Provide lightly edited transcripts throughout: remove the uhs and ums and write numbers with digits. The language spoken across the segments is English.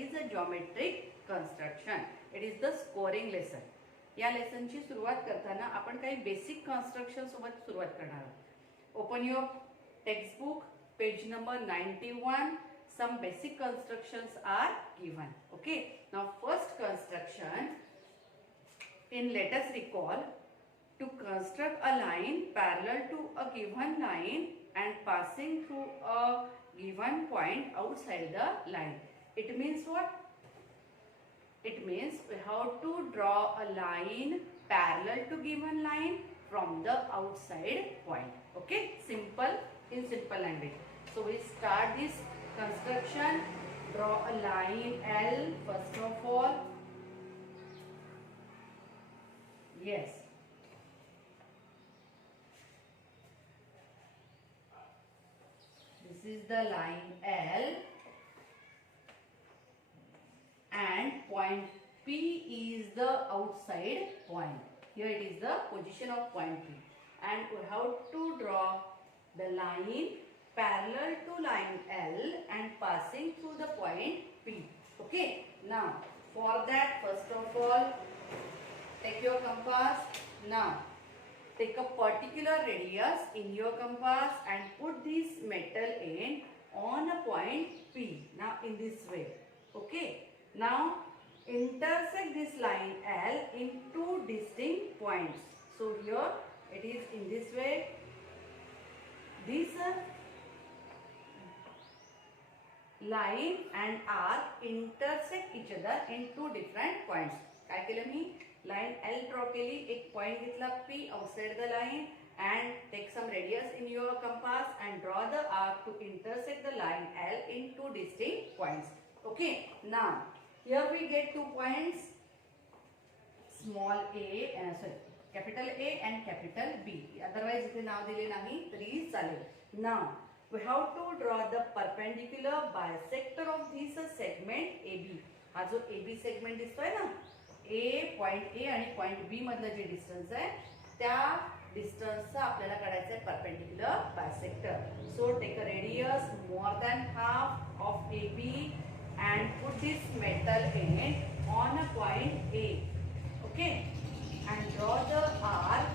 is a geometric construction. It is the scoring lesson. या लेसनची सुरुवात करताना आपण काही बेसिक कन्स्ट्रक्शन सोबत सुरुवात करणार आहोत. Open your textbook, page number 91. Some basic constructions are given. Okay. Now first construction, let us recall, to construct a line parallel to a given line and passing through a given point outside the line. It means what? It means we have to draw a line parallel to given line from the outside point. Okay, simple, in simple language. So we start this construction. Draw a line L first of all. Yes. This is the line L and point P is the outside point. Here it is the position of point P, and we have to draw the line parallel to line L and passing through the point P. Okay. Now for that, first of all, take your compass. Now take a particular radius in your compass and put this metal end on a point P. Now in this way. Okay. Now intersect this line L in two distinct points. So here it is in this way. This line and arc intersect each other in two different points. काय केलं मी? Line L draw केली, एक point घेतला P outside the line and take some radius in your compass and draw the arc to intersect the line L in two distinct points. Okay. Now here we get 2 points, small a, capital A and capital B. Otherwise इथे नाव दिले नाही तरी चालेल. Now we have to draw the perpendicular bisector of this segment AB. हा जो AB segment दिसतोय ना, point A आणि पॉइंट B मधलं जे डिस्टन्स आहे त्या डिस्टन्सचा आपल्याला काढायचं आहे perpendicular bisector. So take a radius more than half of AB and put this metal end on a point A. Okay, and draw the arc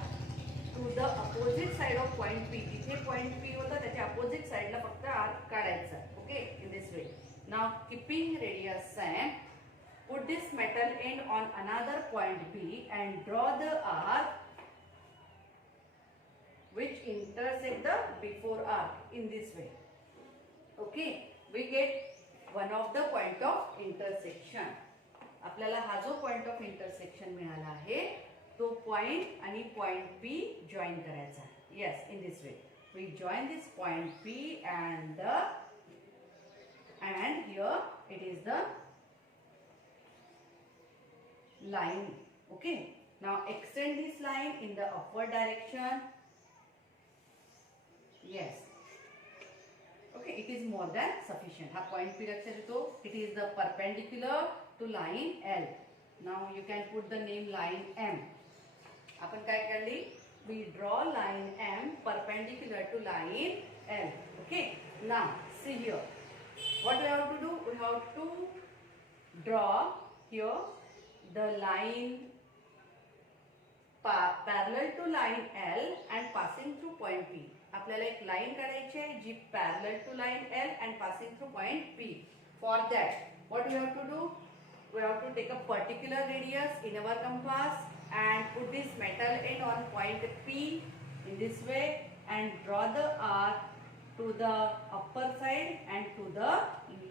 to the opposite side of point P. इथे point P होता, त्याच्या opposite side ला फक्त arc काढायचा. Okay, in this way. Now keeping radius same, put this metal end on another point B and draw the arc which intersect the before arc in this way. Okay, we get one of the point of intersection. आपल्याला हा जो point of intersection मिळाला आहे तो point आणि point P join करायचा. Yes, in this way we join this point P and here it is the line. Okay, now extend this line in the upward direction. Yes. Okay, it is more than sufficient. हा point P लक्षात येतो. It is the perpendicular to line L. Now you can put the name line M. आपण काय काढली? We draw line M perpendicular to line L. Okay. Now see here. What we have to do? We have to draw here the line parallel to line L and passing through point P. आपल्याला एक line काढायची आहे जी parallel to line L and passing through point P. For that, what we have to do? We have to take a particular radius in our compass and put this metal end on point P in this way and draw the arc to the upper side and to the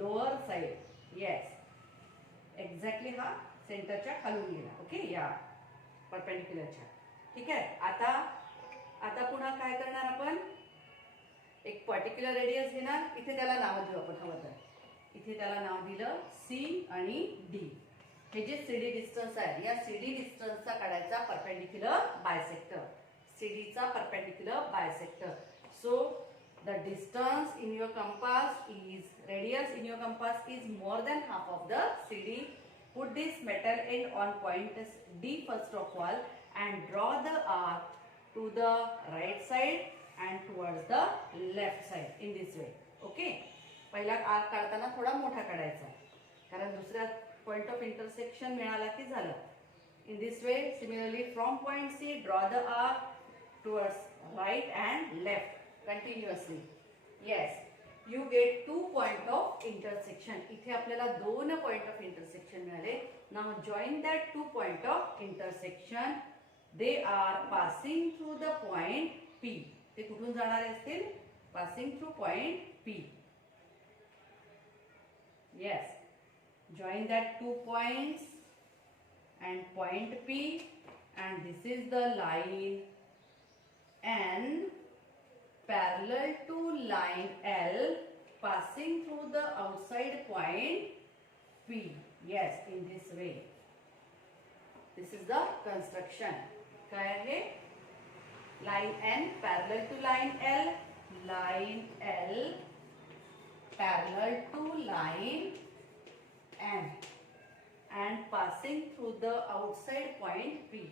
lower side. Yes, exactly हा सेंटरच्या खालून गेला. Okay, या परपेंडिक्युलरच्या. ठीक आहे. आता पुन्हा काय करणार आपण? एक पर्टिक्युलर रेडियस घेणार, इथे त्याला नाव देऊ आपण हवं तर. इथे त्याला नाव दिलं C आणि D. हे जे CD डिस्टन्स आहे या CD डिस्टन्सचा काढायचा परपेंडिक्युलर बायसेक्टर. CD चा perpendicular bisector. So the distance in your compass is, radius in your compass is more than half of the CD. Put this metal end on point D first of all and draw the arc to the right side and towards the left side in this way. Okay. पहिला arc काढताना थोडा मोठा काढायचा. कारण दुसऱ्या point of intersection मिळाला की झालं. In this way, similarly, from point C, draw the arc towards right and left continuously. Yes, you get 2 point of intersection. इथे आपल्याला 2 point of intersection मिळाले. Now join that 2 point of intersection. They are passing through the point P. ते कुठून जाणारे असतील? Passing through point P. Yes, join that 2 points and point P, and this is the line N parallel to line L passing through the outside point P. Yes, in this way. This is the construction. काय आहे? Line N parallel to line L, line L parallel to line N, and passing through the outside point P.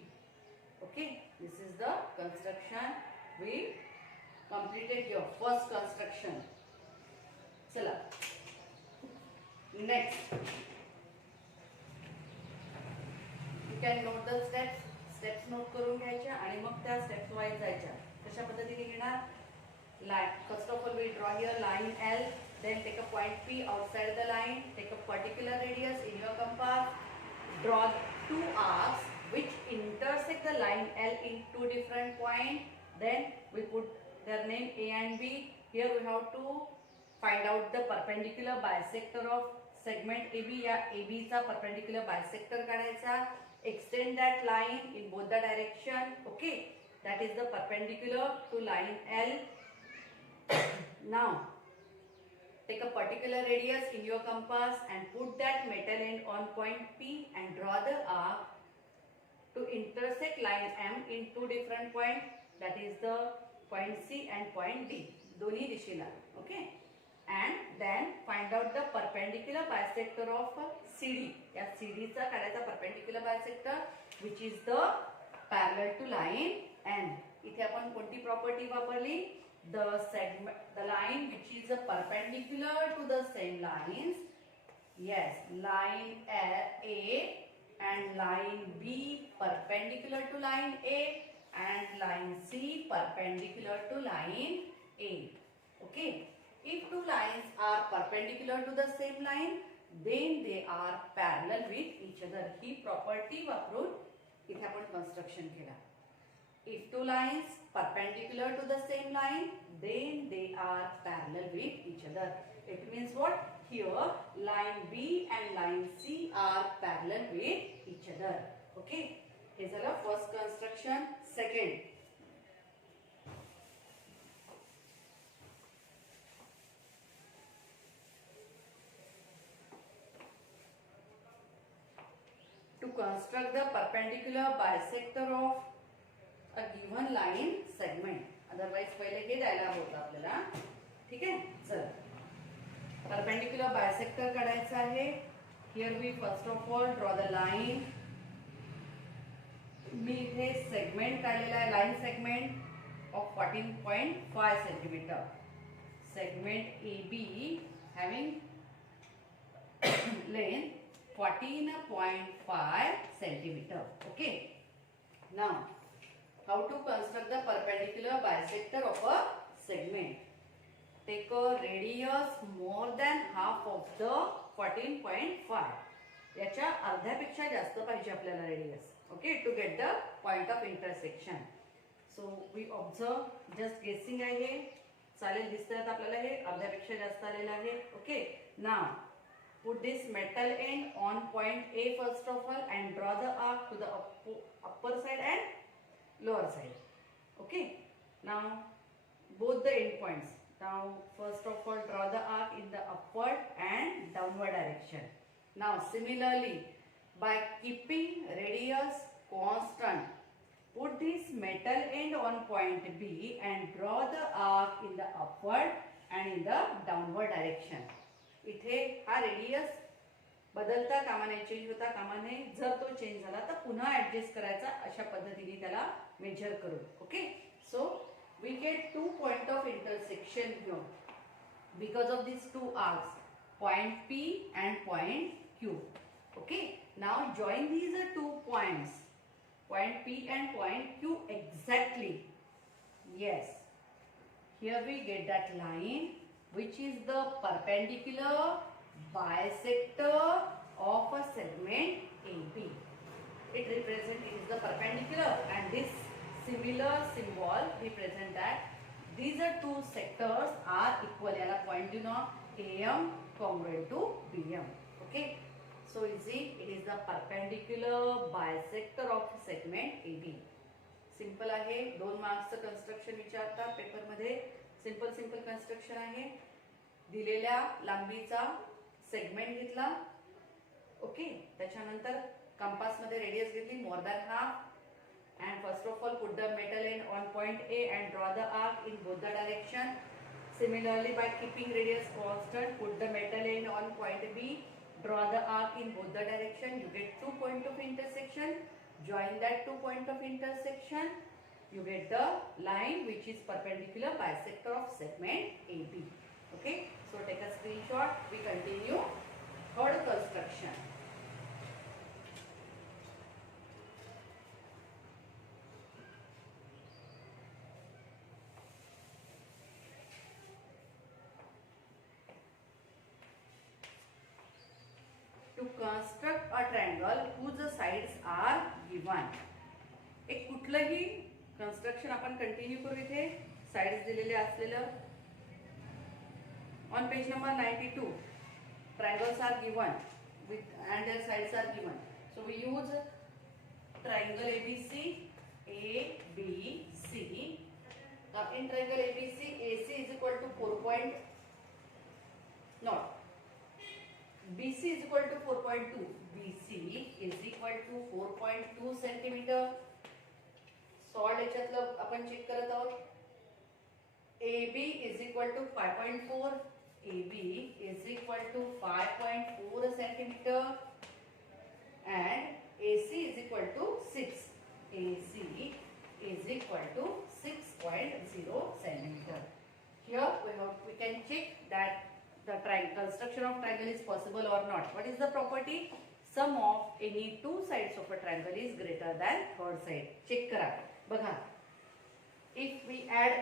Okay, this is the construction. We completed your first construction. Chala. Next, you can note the steps. Steps note करून घ्यायच्या आणि मग त्या steps wise जायच्या. कशा पद्धतीने घेणार? Line. First of all, we draw here line L. Then take a point P outside the line. Take a particular radius in your compass. Draw 2 arcs which intersect the line L in 2 different points. Then we put their name A and B. Here we have to find out the perpendicular bisector of segment AB. या AB चा perpendicular bisector काढायचा. Extend that line in both the direction. Okay, that is the perpendicular to line L. Now take a particular radius in your compass and put that metal end on point P and draw the arc to intersect line M in 2 different points, that is the point C and point D. दोन्ही दिशेला. Okay, and then find out the perpendicular bisector of CD. या CD चा काढायचा perpendicular bisector which is the parallel to line N. इथे आपण कोणती property वापरली? The segment, the line which is perpendicular to the same lines. Yes, line A and line B perpendicular to line A, and line C perpendicular to line A. Okay, if 2 lines are perpendicular to the same line, then they are parallel with each other. He property वापरून इथे आपण construction केला. If 2 lines perpendicular to the same line, then they are parallel with each other. It means what? Here line B and line C are parallel with each other. Okay, this is our first construction. Second, to construct the perpendicular bisector of a given line segment. Otherwise पहिले हे द्यायला होतं आपल्याला. ठीक आहे, चल perpendicular bisector काढायचा आहे. Here we first of all draw the line. मी इथे segment काढलेला आहे, line segment of 14.5 centimeter. Segment AB having length 14.5 centimeter. Okay, now how to construct the perpendicular bisector of a segment? Take a radius more than half of the 14.5. याच्या अर्ध्यापेक्षा जास्त पाहिजे आपल्याला radius. Okay, to get the point of intersection. So we observe, just guessing आहे हे. चालेल, दिसतंय आपल्याला हे अर्ध्यापेक्षा जास्त आलेलं आहे. Okay, now put this metal end on point A first of all and draw the arc to the upper side and lower side. Okay, now both the end points. Now first of all draw the arc in the upward and downward direction. Now similarly, by keeping radius constant, put this metal end on point B and draw the arc in the upward and in the downward direction. इथे हा radius बदलता कामा नये, change होता कामा नये. जर तो change झाला तर पुन्हा ऍडजस्ट करायचा, अशा पद्धतीने त्याला मेजर करू. Okay, so we get 2 point of intersection here because of these 2 arcs, point P and point Q. Okay, now join these two points, point P and point Q exactly. Yes, here we get that line which is the perpendicular bisector of a segment AB. It is the perpendicular, and this similar symbol represent that these are two sectors are equal. याला point देऊ ना, AM congruent to BM. Okay, so easy. It is the perpendicular bisector of segment AB. Simple आहे. 2 मार्क्सचं construction विचारतात paper मध्ये. Simple construction आहे. दिलेल्या लांबीचा segment घेतला. ओके, त्याच्यानंतर कंपास मध्ये रेडियस घेतली मोर than half. And first of all, put the metal end on point A and draw the arc in both the direction. Similarly, by keeping radius constant, put the metal end on point B, draw the arc in both the direction. You get 2 points of intersection. Join that 2 points of intersection. You get the line which is perpendicular bisector of segment AB. Okay, so take a screenshot. We continue third construction. To construct a triangle whose sides are given. एक कुठलंही construction आपण continue करू. इथे sides दिलेले असलेलं on page number 92 triangles are given with and their sides are given. So we use triangle ABC. Now in triangle ABC, AC is equal to BC is equal to 4.2. BC is equal to 4.2 centimeter. Solved याच्यातलं आपण check करत आहोत. AB is equal to 5.4. AB is equal to 5.4 centimeter and AC is equal to 6. AC is equal to 6.0 centimeter. Here we can check that the construction of triangle is possible or not. What is the property? Sum of any two sides of a triangle is greater than third side. Check करा. बघा. If we add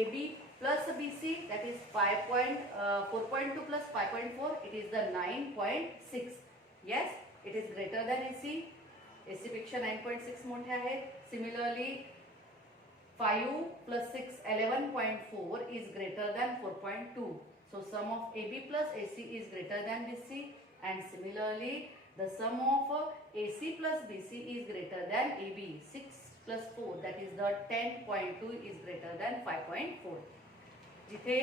AB plus BC, that is 4.2 plus 5.4, it is the 9.6. Yes, it is greater than AC. AC पेक्षा 9.6 मोठे आहे. Similarly, 5 plus 6, 11.4 is greater than 4.2. So sum of AB plus AC is greater than BC, and similarly the sum of AC plus BC is greater than AB. 6 plus 4, that is the 10.2 is greater than 5.4. जिथे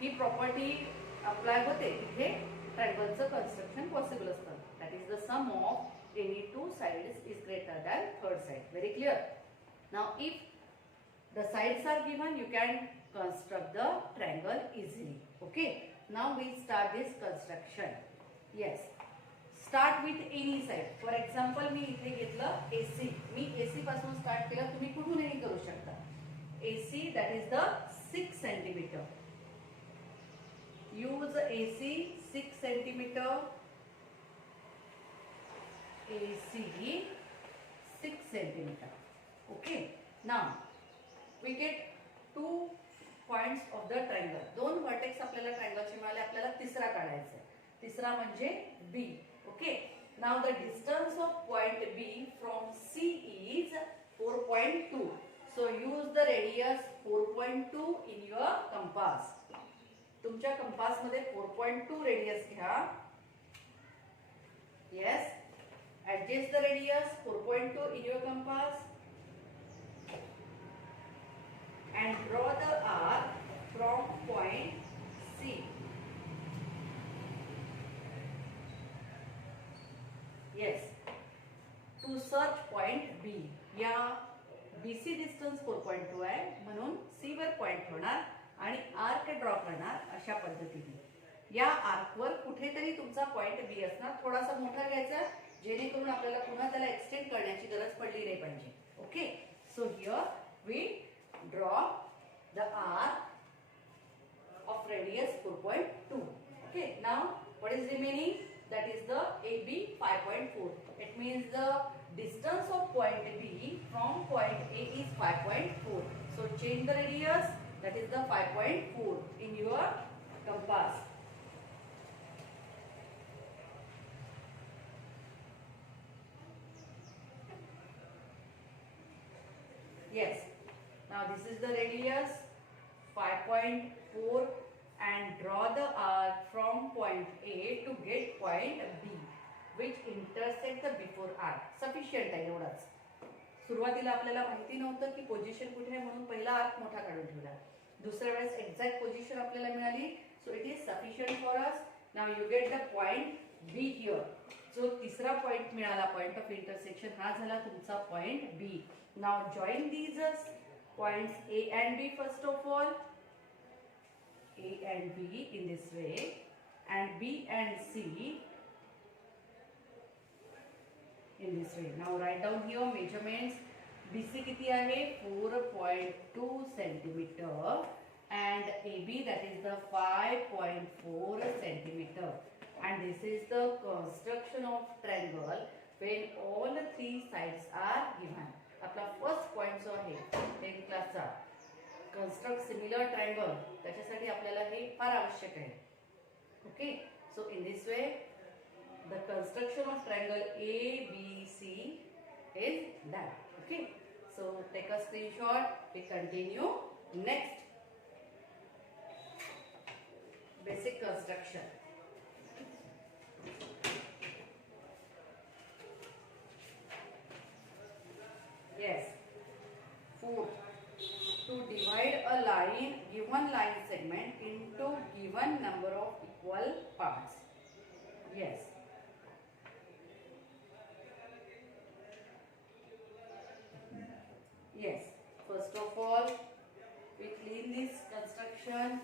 ही property apply होते तिथे ट्रायंगलचं construction possible असतं. That is the sum of any two sides is greater than third side. Very clear. Now if the sides are given, you can construct the triangle easily. Okay, now we start this construction. Yes, start with any side. For example, मी इथे घेतलं AC. मी AC पासून start केलं. तुम्ही कुठूनही करू शकता. AC, that is the 6 centimeter. Use AC 6 centimeter. AC 6 centimeter. Okay, now we get 2 points of the triangle. 2 vertex आपल्याला ट्रायंगलचे मिळाले. आपल्याला तिसरा काढायचा आहे. तिसरा म्हणजे B. Okay, now the distance of point B from C is 4.2. So use the radius 4.2 in your compass. तुमच्या compass मध्ये 4.2 रेडियस घ्या. Yes, adjust the radius 4.2 in your compass and draw the arc from point C. Yes, to search point B. या BC distance 4.2 आहे म्हणून C वर point होणार आणि arc draw करणार अशा पद्धतीने. या आर्क वर कुठेतरी तुमचा पॉइंट B असणार. थोडासा मोठा घ्यायचा जेणेकरून आपल्याला पुन्हा त्याला एक्सटेंड करण्याची गरज पडली नाही पाहिजे. Okay, so here we draw the arc of radius 4.2. Okay, now what is remaining? That is the distance of point B from point A is 5.4. So change the radius, that is the 5.4 in your compass. Yes. Now this is the radius 5.4 and draw the arc from point A to get point B which intersect the before arc. Sufficient आहे एवढाच. सुरुवातीला आपल्याला माहिती नव्हतं की position कुठे आहे म्हणून पहिला आर्क मोठा काढून ठेवला. दुसऱ्या वेळेस एक्झॅक्ट पोझिशन आपल्याला मिळाली. So it is sufficient for us. Now you get the point be here. जो तिसरा पॉइंट मिळाला पॉइंट ऑफ इंटरसेक्शन हा झाला तुमचा point B. Now join these points A and B first of all. A and B in this way and B and C in this way. Now write down here measurements. BC किती आहे 4.2 centimeter and AB that is the 5.4 centimeter and this is the construction of triangle when all the three sides are given. आपला first point जो आहे 10th क्लासचा construct similar triangle त्याच्यासाठी आपल्याला हे फार आवश्यक आहे. Okay. So in this way the construction of triangle ABC is done. Okay, so take a screenshot. We continue next. Basic construction. Yes. 4. To divide a line, given line segment into given number of equal parts. Yes. Yes, first of all, we clean this construction.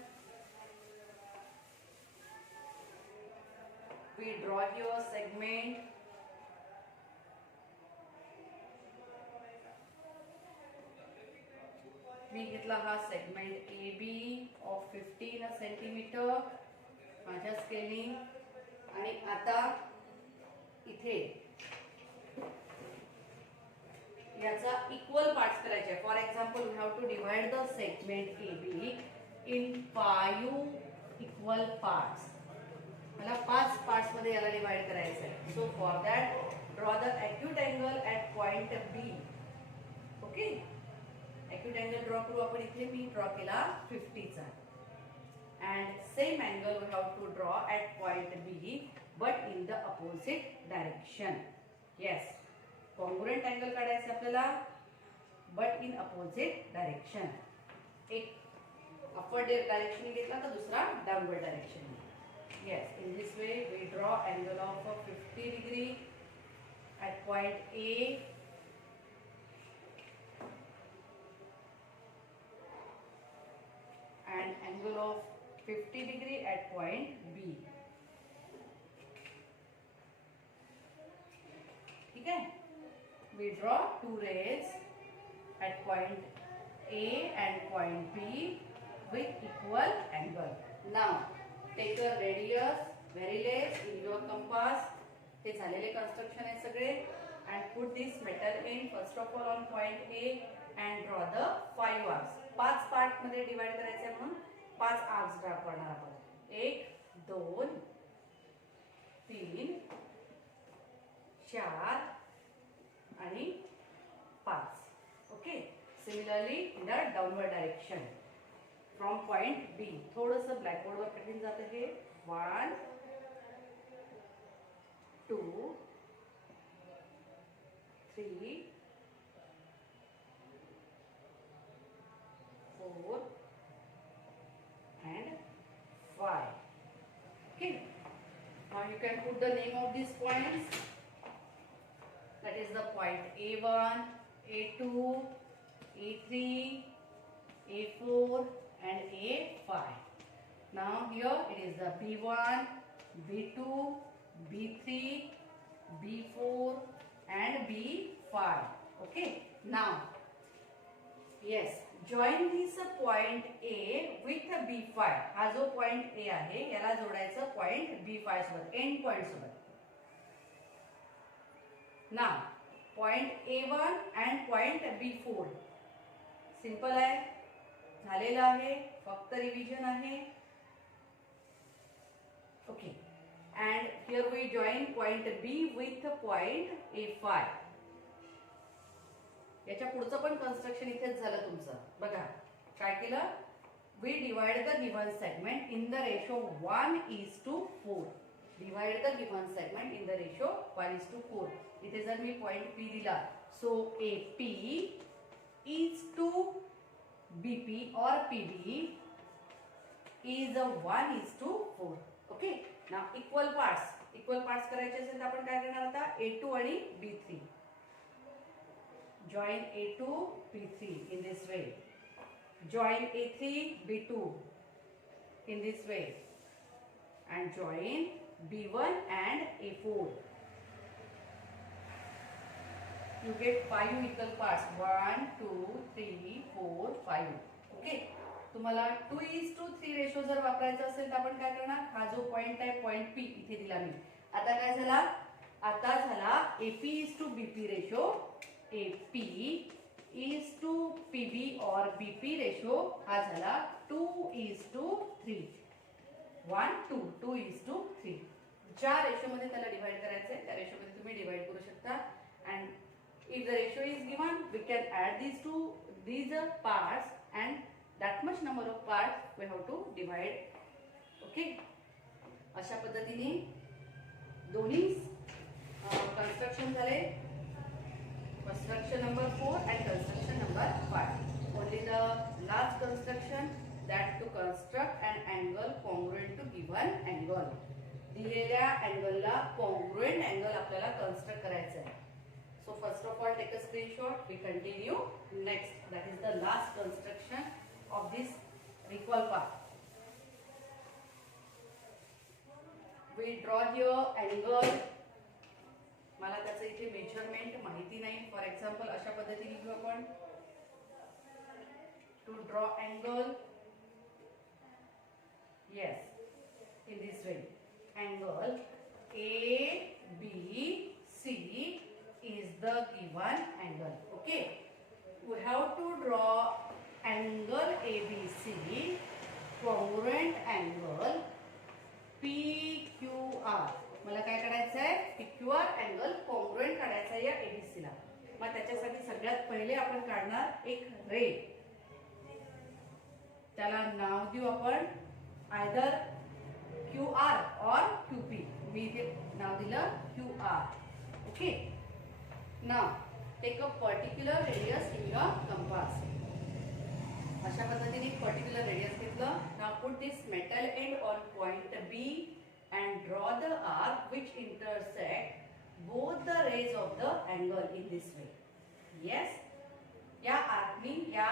We draw here segment. मी घेतला हा segment AB of 15 centimeter माझ्या scaling आणि आता इथे याचा equal parts करायचे. For example we have to divide the segment AB in 5 equal parts. मला 5 पार्ट्स मध्ये याला डिवाइड करायचं आहे. So for that draw the acute angle at point B. Okay. Acute angle draw करू आपण. इथे मी ड्रॉ केला 50 चा and same angle we have to draw at point B but in the opposite direction. Yes. Congruent angle काढायचं आपल्याला but in opposite direction. एक upward direction घेतला तर दुसरा downward direction. Yes. In this way we draw angle of 50 degree at point A and angle of 50 degree at point B. ठीक है. We draw two rays at point A and point B with equal angle. Now take a radius very less in your compass. हे झालेले construction आहे सगळे and put this metal in first of all on point A and draw the 5 arcs. 5 part मध्ये divide करायचे म्हणून 5 arcs draw करणार आपण. 1 2 3 4 आणि 5. Okay. Similarly in the downward direction from point B. थोडंसं ब्लॅकबोर्ड वर कठीण जातं हे. 1 2 3 4 and 5. Okay. Now you can put the name of these points. That is the point A1, A2, A3, A4 and A5. Now here it is the B1, B2, B3, B4 and B5. Okay. Now yes, join this point A with B5. हा जो point A आहे याला जोडायचं point B5 सोबत, end point सोबत. Now point A1 and point B4. Simple आहे, झालेलं आहे, फक्त रिव्हिजन आहे. Okay, and here we join point B with point A5. याच्या पुढचं पण कन्स्ट्रक्शन इथेच झालं तुमचं. बघा काय केलं, we divide the given segment in the ratio 1:4. Divide the given segment in the ratio 1:4. इथे जर मी पॉइंट P दिला, so AP is to BP or PB is a 1:4. Okay, now equal parts करायचे असेल तर आपण काय करणार आता, A2 आणि B3. Join A2 B3 in this way. Join A3 B2 in this way, and join B1 and A4. You get 5 equal parts. 1, 2, 3, 4, 5. Okay, तुम्हाला 2:3 ratio जर वापरायचा असेल तर आपण काय करणार, हा जो पॉइंट आहे पॉइंट P इथे दिला मी. आता काय झाला, आता झाला AP is to BP ratio. AP is to PB और BP रेशो हा झाला 2:3. 1, 2, 2:3. ज्या रेशो मध्ये त्याला डिवाइड करायचं आहे त्या रेशो मध्ये तुम्ही डिवाइड करू शकता. And if the ratio is given, we can add these parts, and that much number of parts we have to divide. Okay, अशा पद्धतीने दोन्ही कन्स्ट्रक्शन झाले. construction number 4 and construction number 5. Only the last construction, that to construct an angle congruent to given angle. दिलेल्या अँगलला congruent angle आपल्याला construct करायचं आहे. So first of all, take a screenshot. We continue next. That is the last construction of this equal part. We draw here angle. मला त्याचं इथे measurement माहिती नाही. For example अशा पद्धतीने घेऊ आपण. To draw angle, yes, in this way. Angle ABC is the given angle. Okay, we have to draw angle ABC, congruent angle PQR. मला काय करायचं आहे, PQR अँगल कॉन्ग्रुएंट काढायचा आहे या ABC ला. मग त्याच्यासाठी सगळ्यात पहिले आपण काढणार एक रे. त्याला नाव देऊ आपण आयदर QR or QP. मी इथे नाव दिलं QR. Okay, now take a particular radius in your compass. अशा पद्धतीने एक पर्टिक्युलर रेडियस घेतलं. Now put this metal end on point B and draw the arc which intersect both the rays of the angle in this way. Yes, या आर्कनी या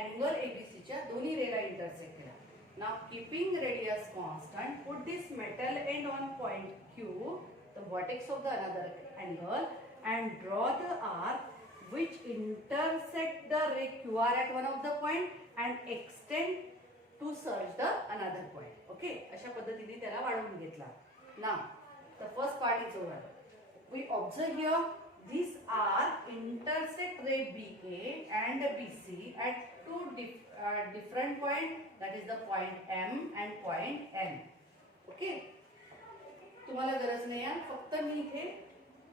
angle ABC च्या दोन्ही रेला intersect केला. Now keeping radius constant, put this metal end on point Q, the vertex of the another angle, and draw the arc which intersect the ray QR at one of the point and extend to search the another point. Okay, अशा पद्धतीने त्याला वाढवून घेतला. Now the first part is over. We observe here these are intersect ray BA and BC at two different point, that is the point M and point N. Okay, तुम्हाला गरज नाही आहे, फक्त मी इथे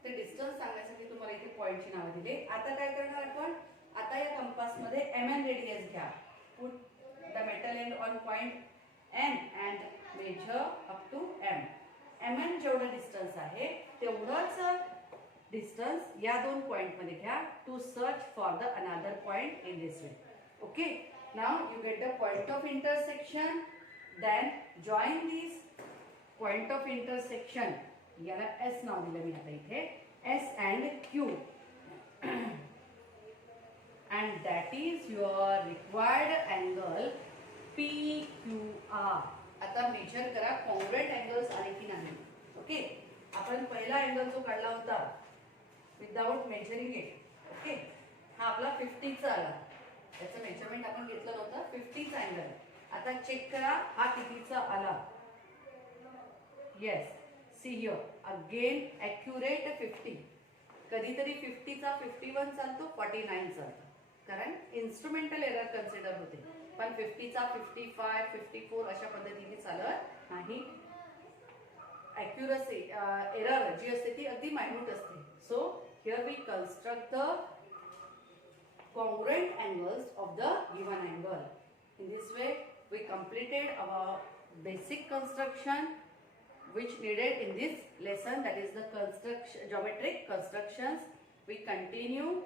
ते डिस्टन्स सांगण्यासाठी तुम्हाला इथे पॉइंटची नावे दिले. आता काय करणार आपण, आता या कंपास मध्ये MN रेडियस घ्या. Put the metal end on point N and measure up to M. MN जेवढं डिस्टन्स आहे तेवढंच डिस्टन्स या दोन पॉइंट मध्ये घ्या. To search for the another point in this way. Okay, now you get the point of intersection. Then join this point of intersection. याला S नाव दिलं मी आता इथे. S and Q. And that is your required angle PQR. आता major करा congruent angles आहे की नाही. ओके, आपण पहिला अँगल जो काढला होता विदाउट मेजरिंग इट. ओके, हा आपला 50 चा आला. त्याचं मेजरमेंट आपण घेतलं नव्हतं. 50 चा अँगल. आता चेक करा हा कितीचा आला. Yes, see here again accurate 50. कधीतरी 50चा 51 चालतो, 49 चालतो, कारण इन्स्ट्रुमेंटल एरर कन्सिडर होते. पण 50चा 55, 54 अशा पद्धतीने चालत नाही. ॲक्युरसी एरर जी असते ती अगदी मायन्यूट असते. So here we construct the congruent angles of the given angle. In this way, we completed our basic construction which needed in this lesson, that is the geometric constructions. We continue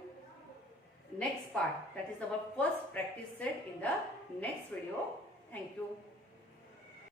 next part, that is our first practice set in the next video. Thank you.